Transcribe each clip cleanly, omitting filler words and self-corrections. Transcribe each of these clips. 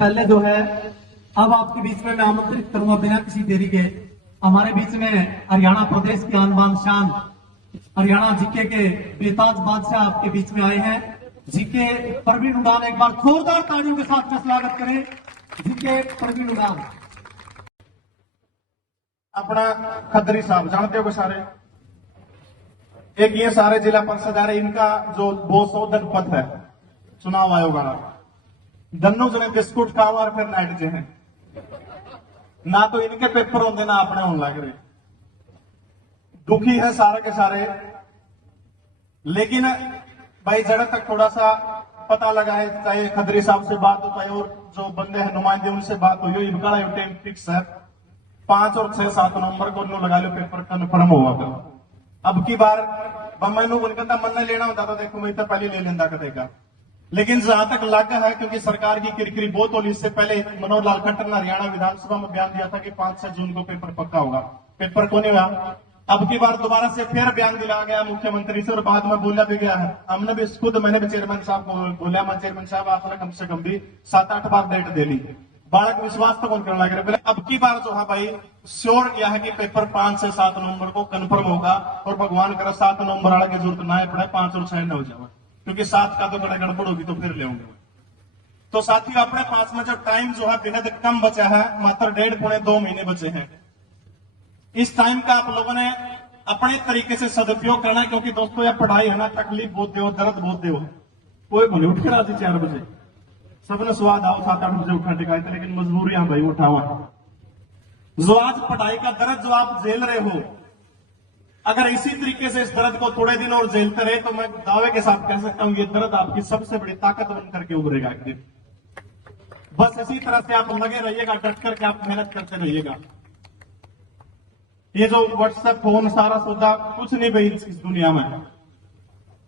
पहले जो है अब आपके बीच में मैं आमंत्रित करूंगा बिना किसी देरी के, हमारे बीच में हरियाणा प्रदेश के आन बान शान हरियाणा जीके के बेताज बादशाह आपके बीच में आए हैं। जीके प्रवीण उड़ान, एक बार जोरदार तालियों के साथ में स्वागत करें जीके प्रवीण उड़ान। अपना खदरी साहब जानते हो सारे, एक ये सारे जिला परिषद आ रहे, इनका जो 200 पद है चुनाव आयोग दन्नू जने बिस्कुट खाओ और फिर नाइट जे हैं ना, तो इनके पेपर होंगे ना अपने होने लग रहे। दुखी है सारे के सारे, लेकिन भाई जड़ तक थोड़ा सा पता लगा है, चाहे खदरी साहब से बात हो चाहे और जो बंदे हैं नुमाइंदे उनसे बात हुई, इनका टाइम फिक्स है 5 और 6 7 नवंबर को लगा लो पेपर कन्फर्म होगा। अब की बार मैनू कहता मन लेना होता तो देखो मैं तो पहले ले लेंदा कदेगा, लेकिन जहां तक लग है क्योंकि सरकार की किरकिरी बहुत होली, इससे पहले मनोहर लाल खट्टर ने हरियाणा विधानसभा में बयान दिया था कि 5-6 जून को पेपर पक्का होगा, पेपर को नहीं हुआ। अब की बार दोबारा से फिर बयान दिलाया गया मुख्यमंत्री से और बाद में बोला भी गया है, हमने भी खुद मैंने भी चेयरमैन साहब को बोला, मैं चेयरमैन साहब आपने कम से कम भी 7-8 बार डेट दे ली, बालक विश्वास तो कौन करने लग रहे। अब की बार जो है भाई श्योर किया है कि पेपर 5 से 7 नवंबर को कंफर्म होगा, और भगवान करे 7 नवंबर वाले की जरूरत ना पड़े, 5 और 6 न हो जाए, क्योंकि 7 का तो बड़ा गड़बड़ होगी तो फिर ले होंगे। तो साथियों अपने पास में जो टाइम जो है बेहद कम बचा है, मात्र 1.5-2 महीने बचे हैं। इस टाइम का आप लोगों ने अपने तरीके से सदुपयोग करना है, क्योंकि दोस्तों यह पढ़ाई है ना, तकलीफ बहुत दे, दर्द बहुत दे, कोई भले उठ कर आती 4 बजे, सबने स्वाद आओ 7-8 बजे उठा टिकाए थे, लेकिन मजबूरियां भाई उठावा। जो आज पढ़ाई का दर्द जो आप झेल रहे हो, अगर इसी तरीके से इस दर्द को थोड़े दिन और झेलते रहे तो मैं दावे के साथ कह सकता हूं ये दर्द आपकी सबसे बड़ी ताकत बन करके उभरेगा एक दिन। बस इसी तरह से आप लगे रहिएगा, डट करके आप मेहनत करते रहिएगा। ये जो व्हाट्सएप फोन सारा सौदा कुछ नहीं भाई इस दुनिया में,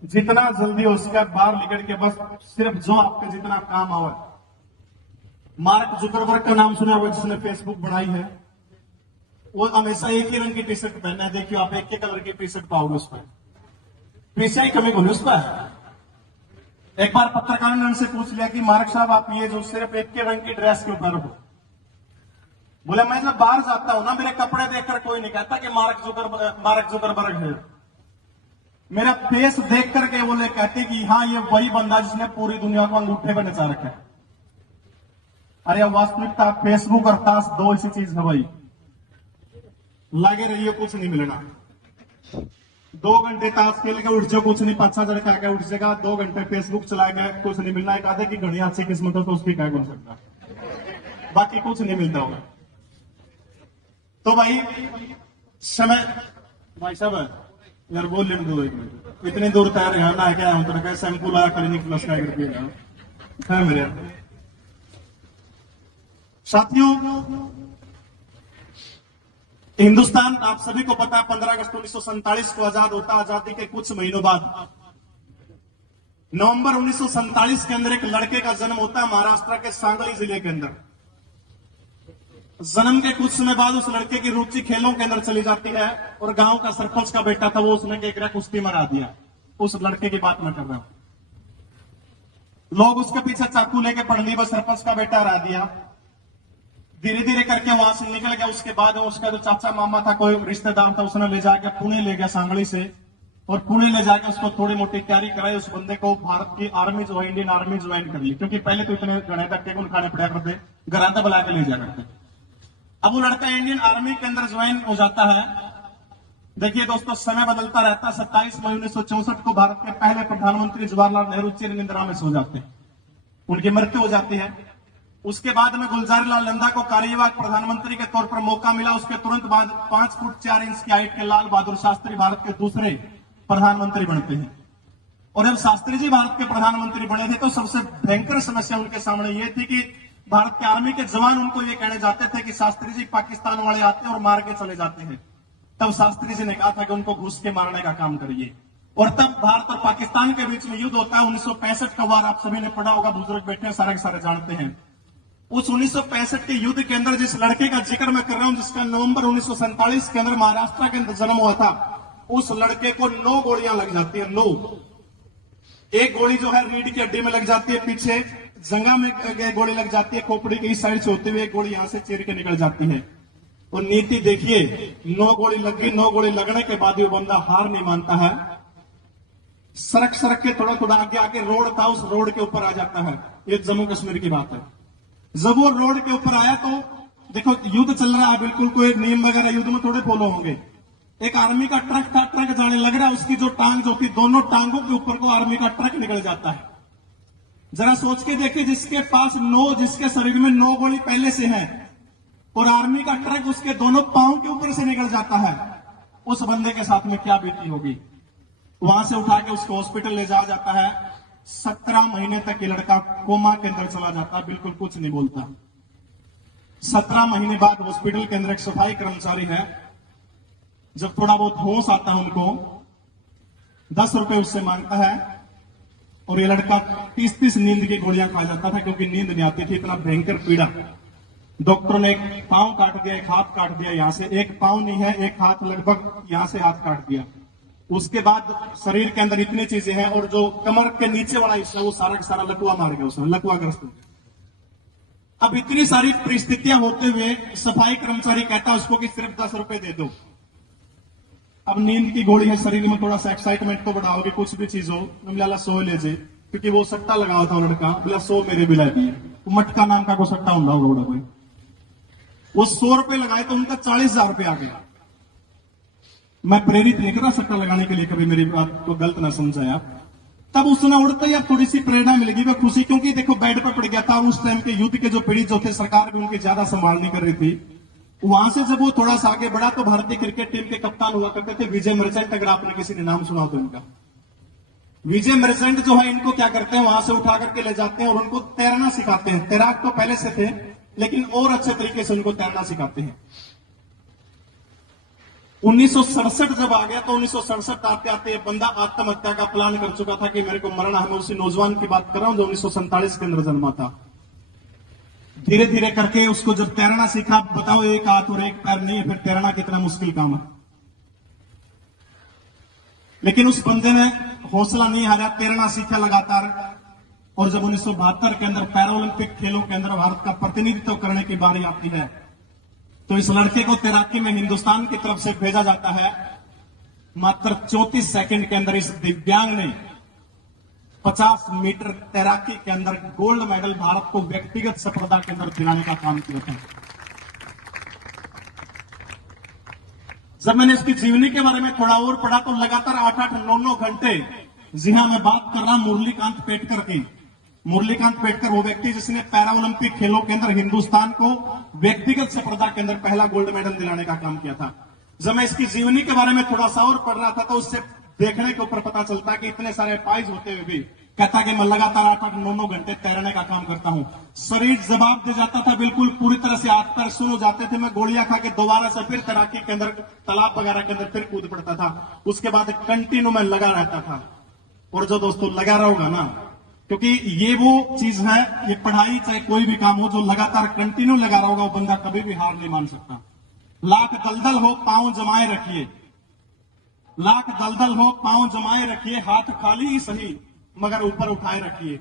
जितना जल्दी हो सके बाहर निकल के बस सिर्फ जो आपके जितना काम आवे। मार्क जुकरबर्ग का नाम सुना होगा, जिसने फेसबुक बनाई है, वो हमेशा एक ही रंग की टी शर्ट पहनना है, देखियो आप एक ही कलर की टी शर्ट पाओगे उस पर, पीछे ही कमी होगी उस पर। एक बार पत्रकार ने उनसे पूछ लिया कि मार्क साहब आप ये जो सिर्फ एक के रंग की ड्रेस क्यों पहन हो? बोले मैं जब बाहर जाता हूं ना, मेरे कपड़े देखकर कोई नहीं कहता कि मार्क जुकरबर्ग है, मेरा फेस देख करके वो लोग कहते कि हाँ ये वही बंदा जिसने पूरी दुनिया को अंगूठे पर नचा रखा है। अरे वास्तविकता फेसबुक और ताश दो ऐसी चीज है भाई, लगे रहिए कुछ नहीं मिलना। 2 घंटे ताश खेल के उठ जाओ कुछ नहीं, 5-6 जन कह के उठ जाएगा, 2 घंटे फेसबुक चलाएगा कुछ नहीं मिलना। एक आधे की घड़ी अच्छी किस्मत हो तो उसकी कह बोल सकता, बाकी कुछ नहीं मिलता होगा। तो भाई समय भाई साहब यार बोल लेने दो, एक मिनट इतनी दूर तैयार है ना क्या हूं, तो शैम्पू लाया क्लिनिक प्लस का रुपये मेरे साथियों। हिंदुस्तान आप सभी को पता है 15 अगस्त 1947 को आजाद होता, आजादी के कुछ महीनों बाद नवंबर 1947 के अंदर एक लड़के का जन्म होता है महाराष्ट्र के सांगली जिले के अंदर। जन्म के कुछ समय बाद उस लड़के की रुचि खेलों के अंदर चली जाती है, और गांव का सरपंच का बेटा था वो उसने एक कुश्ती मरा दिया। उस लड़के की बात मैं कर रहा हूं, लोग उसके पीछे चाकू लेके पड़नी, बस सरपंच का बेटा हरा दिया। धीरे धीरे करके वहां से निकल गया। उसके बाद उसका जो चाचा मामा था, कोई रिश्तेदार था, उसने ले जाकर पुणे ले गया सांगली से, और पुणे ले जाकर उसको थोड़ी मोटी तैयारी कराई। उस बंदे को भारत की आर्मी जो है इंडियन आर्मी ज्वाइन कर ली, क्योंकि पहले तो इतने गणे धक्के कौन खाने पड़ा करते, घराता बुला के ले जा करते। अब वो लड़का इंडियन आर्मी के अंदर ज्वाइन हो जाता है। देखिए दोस्तों समय बदलता रहता है। 27 मई 1964 को भारत के पहले प्रधानमंत्री जवाहरलाल नेहरू चिर निद्रा में सो जाते हैं, उनकी मृत्यु हो जाती है। उसके बाद में गुलजार लाल नंदा को कार्यवाहक प्रधानमंत्री के तौर पर मौका मिला। उसके तुरंत बाद 5 फुट 4 इंच की हाइट के लाल बहादुर शास्त्री भारत के दूसरे प्रधानमंत्री बनते हैं। और जब शास्त्री जी भारत के प्रधानमंत्री बने थे तो सबसे भयंकर समस्या उनके सामने ये थी कि भारत के आर्मी के जवान उनको ये कहने जाते थे कि शास्त्री जी पाकिस्तान वाले आते हैं और मार के चले जाते हैं। तब शास्त्री जी ने कहा था कि उनको घुस के मारने का काम करिए। और तब भारत और पाकिस्तान के बीच में युद्ध होता है 1965 का वार, आप सभी ने पढ़ा होगा, बुजुर्ग बैठे हैं सारे के सारे जानते हैं। उस 1965 के युद्ध के अंदर जिस लड़के का जिक्र मैं कर रहा हूं, जिसका नवंबर 1947 के अंदर महाराष्ट्र के अंदर जन्म हुआ था, उस लड़के को 9 गोलियां लग जाती है। 9। एक गोली जो है रीढ़ की हड्डी में लग जाती है पीछे, जंगा में गोली लग जाती है, खोपड़ी की इस साइड से होते हुए एक गोली यहां से चीर के निकल जाती है। और नीति देखिए, 9 गोली लग गई, 9 गोली लगने के बाद वो बंदा हार नहीं मानता है, सरक सरक के थोड़ा थोड़ा आगे आके रोड था, उस रोड के ऊपर आ जाता है। ये जम्मू कश्मीर की बात है। जब वो रोड के ऊपर आया तो देखो युद्ध चल रहा है, बिल्कुल कोई नियम वगैरह युद्ध में थोड़े फॉलो होंगे। एक आर्मी का ट्रक था, ट्रक जाने लग रहा है, उसकी जो टांग जो थी, दोनों टांगों के ऊपर को आर्मी का ट्रक निकल जाता है। जरा सोच के देखिए, जिसके पास 9, जिसके शरीर में 9 गोली पहले से है और आर्मी का ट्रक उसके दोनों पांव के ऊपर से निकल जाता है, उस बंदे के साथ में क्या बीती होगी। वहां से उठा के उसको हॉस्पिटल ले जाया जाता है। 17 महीने तक ये लड़का कोमा के अंदर चला जाता है, बिल्कुल कुछ नहीं बोलता। 17 महीने बाद हॉस्पिटल के अंदर एक सफाई कर्मचारी है, जब थोड़ा बहुत होश आता है उनको 10 रुपए उससे मांगता है और ये लड़का 30-30 नींद की गोलियां खा जाता था, क्योंकि नींद नहीं आती थी, इतना भयंकर पीड़ा। डॉक्टर ने एक पांव काट दिया, एक हाथ काट दिया, यहां से एक पांव नहीं है, एक हाथ लगभग यहां से हाथ काट दिया। उसके बाद शरीर के अंदर इतनी चीजें हैं और जो कमर के नीचे वाला हिस्सा वो सारा का सारा लकवा मार गया, उसमें लकवाग्रस्त हो गया। अब इतनी सारी परिस्थितियां होते हुए सफाई कर्मचारी कहता है उसको कि सिर्फ 10 रुपए दे दो। अब नींद की गोली है, शरीर में थोड़ा सा एक्साइटमेंट तो बढ़ाओगे, कुछ भी चीज हो, मिला 100 ले जे, क्योंकि वो सट्टा लगा हुआ था लड़का, बोला 100 मेरे भी ला दिए। मटका नाम का कोई सट्टा होगा कोई, वो 100 रुपए लगाए तो उनका 40,000 रुपए आ गया। मैं प्रेरित नहीं कर रहा सट्टा लगाने के लिए, कभी मेरी बात को गलत ना समझाया। तब उसने उड़ते ही अब थोड़ी सी प्रेरणा मिलेगी, वह खुशी, क्योंकि देखो बेड पर पड़ गया था। उस टाइम के युद्ध के जो पीड़ित जो थे, सरकार भी उनकी ज्यादा संभाल नहीं कर रही थी। वहां से जब वो थोड़ा सा आगे बढ़ा तो भारतीय क्रिकेट टीम के कप्तान हुआ करते थे विजय मर्चेंट, अगर आपने किसी ने नाम सुना तो इनका। विजय मर्चेंट जो है, इनको क्या करते हैं, वहां से उठा करके ले जाते हैं और उनको तैरना सिखाते हैं। तैराक तो पहले से थे, लेकिन और अच्छे तरीके से उनको तैरना सिखाते हैं। 1967 जब आ गया तो 1967 आते आते बंदा आत्महत्या का प्लान कर चुका था कि मेरे को मरना है। मैं उसी नौजवान की बात कर रहा हूं जो 1947 के अंदर जन्मा था। धीरे धीरे करके उसको जब तैरना सीखा, बताओ एक हाथ और एक पैर नहीं है, फिर तैरना कितना मुश्किल काम है। लेकिन उस बंदे ने हौसला नहीं हारा, तैरना सीखा लगातार। और जब 1972 के अंदर पैरा ओलंपिक खेलों के अंदर भारत का प्रतिनिधित्व करने की बारी आती है, तो इस लड़के को तैराकी में हिंदुस्तान की तरफ से भेजा जाता है। मात्र 34 सेकंड के अंदर इस दिव्यांग ने 50 मीटर तैराकी के अंदर गोल्ड मेडल भारत को व्यक्तिगत सफलता के अंदर दिलाने का काम किया था। जब मैंने इसकी जीवनी के बारे में थोड़ा और पढ़ा तो लगातार 8-8, 9-9 घंटे, जी हां मैं बात कर रहा हूं मुरलीकांत पेटकर की। मुरलीकांत पेटकर वो व्यक्ति जिसने पैरा ओलंपिक खेलों के अंदर हिंदुस्तान को व्यक्तिगत सफलता के अंदर पहला गोल्ड मेडल दिलाने का काम किया था। जब मैं इसकी जीवनी के बारे में थोड़ा सा और पढ़ रहा था तो उससे देखने के ऊपर पता चलता कि इतने सारे प्राइज होते हुए भी कहता कि मैं लगातार 8-8, 9-9 घंटे तैरने का काम करता हूं। शरीर जवाब दे जाता था, बिल्कुल पूरी तरह से हाथ पैर सुन हो जाते थे। मैं गोलियां खा के दोबारा से फिर तैराकी के अंदर, तालाब वगैरह के अंदर फिर कूद पड़ता था। उसके बाद कंटिन्यू में लगा रहता था। और जो दोस्तों लगा रहोगा ना, क्योंकि ये वो चीज है, ये पढ़ाई चाहे कोई भी काम हो, जो लगातार कंटिन्यू लगा रहा होगा वो बंदा कभी भी हार नहीं मान सकता। लाख दलदल हो पांव जमाए रखिए, लाख दलदल हो पांव जमाए रखिए, हाथ खाली ही सही मगर ऊपर उठाए रखिए।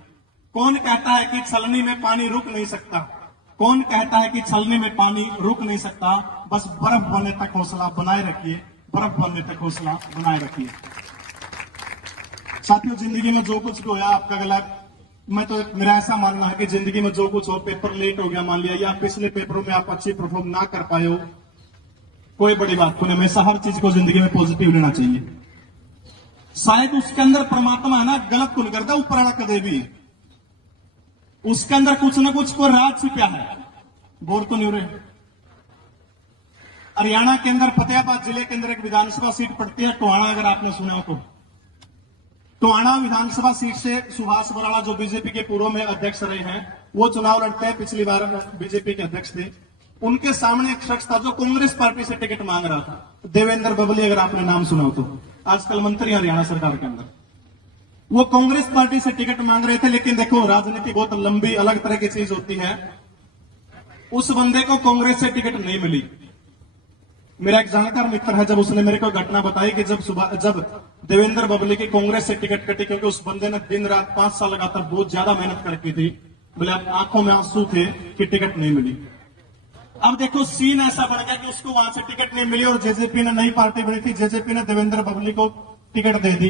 कौन कहता है कि छलनी में पानी रुक नहीं सकता? कौन कहता है कि छलनी में पानी रुक नहीं सकता? बस बर्फ बनने तक हौसला बनाए रखिए, बर्फ बनने तक हौसला बनाए रखिए। साथियों, जिंदगी में जो कुछ भी होया आपका गलत, मैं तो मेरा ऐसा मानना है कि जिंदगी में जो कुछ हो, पेपर लेट हो गया मान लिया, या पिछले पेपरों में आप अच्छी परफॉर्म ना कर पाए हो, कोई बड़ी बात नहीं। हमेशा हर चीज को जिंदगी में पॉजिटिव लेना चाहिए। शायद उसके अंदर परमात्मा है ना, गलत को नहीं करता ऊपर आना कदे भी, उसके अंदर कुछ ना कुछ कोई राज छिपा है। बोर तो नहीं हो रहे? हरियाणा के अंदर फतेहाबाद जिले के अंदर एक विधानसभा सीट पड़ती है टोहाना, अगर आपने सुना हो तो। टोहाना विधानसभा सीट से सुभाष बराला जो बीजेपी के पूर्व में अध्यक्ष रहे हैं, वो चुनाव लड़ते हैं, पिछली बार बीजेपी के अध्यक्ष थे। उनके सामने एक शख्स था जो कांग्रेस पार्टी से टिकट मांग रहा था, देवेंद्र बबली, अगर आपने नाम सुना हो तो, आजकल मंत्री हरियाणा सरकार के अंदर। वो कांग्रेस पार्टी से टिकट मांग रहे थे, लेकिन देखो राजनीति बहुत लंबी अलग तरह की चीज होती है। उस बंदे को कांग्रेस से टिकट नहीं मिली। मेरा एक जानकार मित्र है, जब उसने मेरे को घटना बताई कि जब देवेंद्र बबली की कांग्रेस से टिकट कटी, क्योंकि उस बंदे ने दिन रात 5 साल लगातार बहुत ज्यादा मेहनत करके थी, बोले आंखों में आंसू थे कि टिकट नहीं मिली। अब देखो सीन ऐसा बन गया कि उसको वहां से टिकट नहीं मिली और जेजेपी ने, नई पार्टी बनी थी, जेजेपी ने देवेंद्र बबली को टिकट दे दी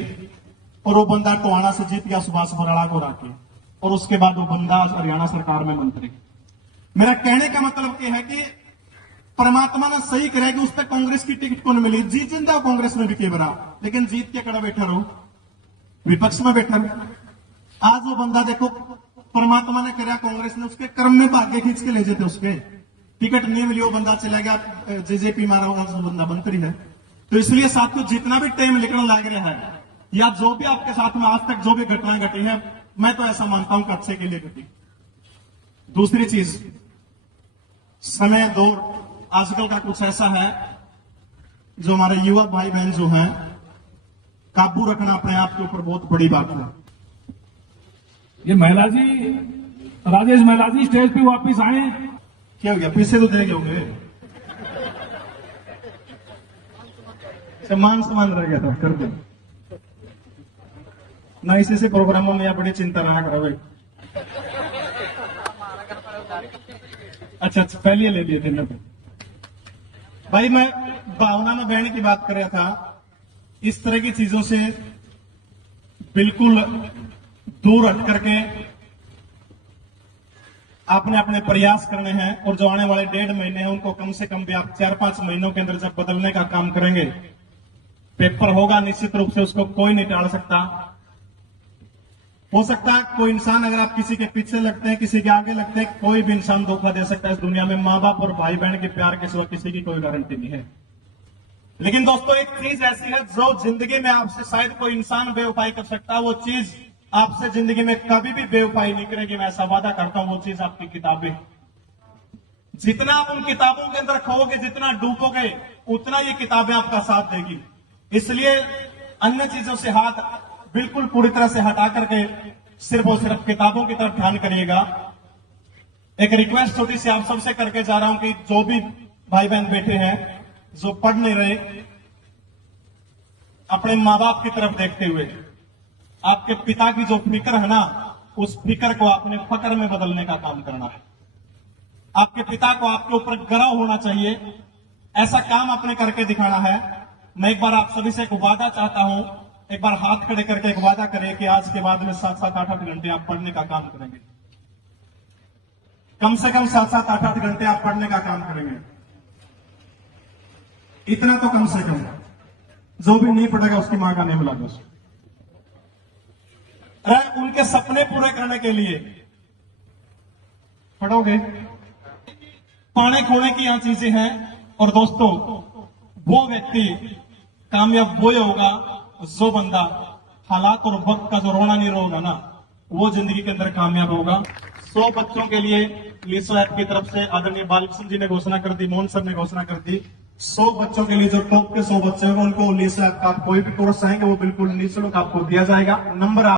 और वो बंदा टोहाना से जीत गया सुभाष बराड़ा को हरा के, और उसके बाद वो बंदा हरियाणा सरकार में मंत्री। मेरा कहने का मतलब यह है कि परमात्मा ने सही करा कि उस तक कांग्रेस की टिकट को नहीं मिली। जीत जिंदा कांग्रेस में भी के बरा, लेकिन जीत के कड़ा बैठा रहो, विपक्ष में बैठा रहो। आज वो बंदा देखो परमात्मा ने करा, कांग्रेस ने उसके कर्म में भाग्य खींच के ले जाते, उसके टिकट नहीं मिली, वो बंदा चला गया जेजेपी मारा, वो बंदा मंत्री है। तो इसलिए साथियों जितना भी टाइम निकलने लग रहा है या जो भी आपके साथ में आज तक जो भी घटनाएं घटी है, मैं तो ऐसा मानता हूं कि अच्छे के लिए घटी। दूसरी चीज, समय दौर आजकल का कुछ ऐसा है जो हमारे युवा भाई बहन जो हैं, काबू रखना अपने आप के ऊपर बहुत बड़ी बात है। ये महिला जी, राजेश महिला जी स्टेज पे वापिस आए। क्या हो गया, पैसे तो दे होंगे, मान सम्मान रह गया था, कर दो ना, इसी प्रोग्रामों में या बड़ी चिंता ना करो भाई। अच्छा पहले ले लिए थे ना भाई। मैं भावना में बहने की बात कर रहा था। इस तरह की चीजों से बिल्कुल दूर हट करके आपने अपने प्रयास करने हैं, और जो आने वाले 1.5 महीने हैं उनको कम से कम भी आप 4-5 महीनों के अंदर जब बदलने का काम करेंगे, पेपर होगा निश्चित रूप से, उसको कोई नहीं टाल सकता। हो सकता है कोई इंसान, अगर आप किसी के पीछे लगते हैं, किसी के आगे लगते हैं, कोई भी इंसान धोखा दे सकता है इस दुनिया में। माँ बाप और भाई बहन के प्यार के सिवा किसी की कोई गारंटी नहीं है। लेकिन दोस्तों एक चीज ऐसी है जो जिंदगी में आपसे शायद कोई इंसान बेवफाई कर सकता है, वो चीज आपसे जिंदगी में कभी भी बेवफाई नहीं करेगी, मैं ऐसा वादा करता हूं। वो चीज आपकी किताबें। जितना आप उन किताबों के अंदर खोओगे, जितना डूबोगे, उतना ये किताबें आपका साथ देगी। इसलिए अन्य चीजों से हाथ बिल्कुल पूरी तरह से हटा करके सिर्फ और सिर्फ किताबों की तरफ ध्यान करिएगा। एक रिक्वेस्ट छोटी सी आप सबसे करके जा रहा हूं कि जो भी भाई बहन बैठे हैं, जो पढ़ नहीं रहे, अपने माँ बाप की तरफ देखते हुए आपके पिता की जो फिक्र है ना, उस फिक्र को आपने फक्र में बदलने का काम करना है। आपके पिता को आपके ऊपर गर्व होना चाहिए, ऐसा काम आपने करके दिखाना है। मैं एक बार आप सभी से एक वादा चाहता हूं, एक बार हाथ खड़े करके एक वादा करें कि आज के बाद में 7-7, 8-8 घंटे आप पढ़ने का काम करेंगे। कम से कम 7-7, 8-8 घंटे आप पढ़ने का काम करेंगे। इतना तो कम से कम, जो भी नहीं पढ़ेगा उसकी मां का नहीं मिला दोस्त। अरे उनके सपने पूरे करने के लिए पढ़ोगे। पाने खोने की यहां चीजें हैं, और दोस्तों वो व्यक्ति कामयाब वो होगा जो बंदा हालात और वक्त का जो रोना नहीं रोना ना, वो जिंदगी के अंदर कामयाब होगा। 100 बच्चों के लिए लीसो ऐप की तरफ से आदरणीय बालकृष्ण जी ने घोषणा कर दी, मोहन सर ने घोषणा कर दी, 100 बच्चों के लिए जो टॉप के 100 बच्चे होंगे उनको लीसो ऐप का कोई भी कोर्स आएंगे वो बिल्कुल निःशुल्क आपको दिया जाएगा। नंबर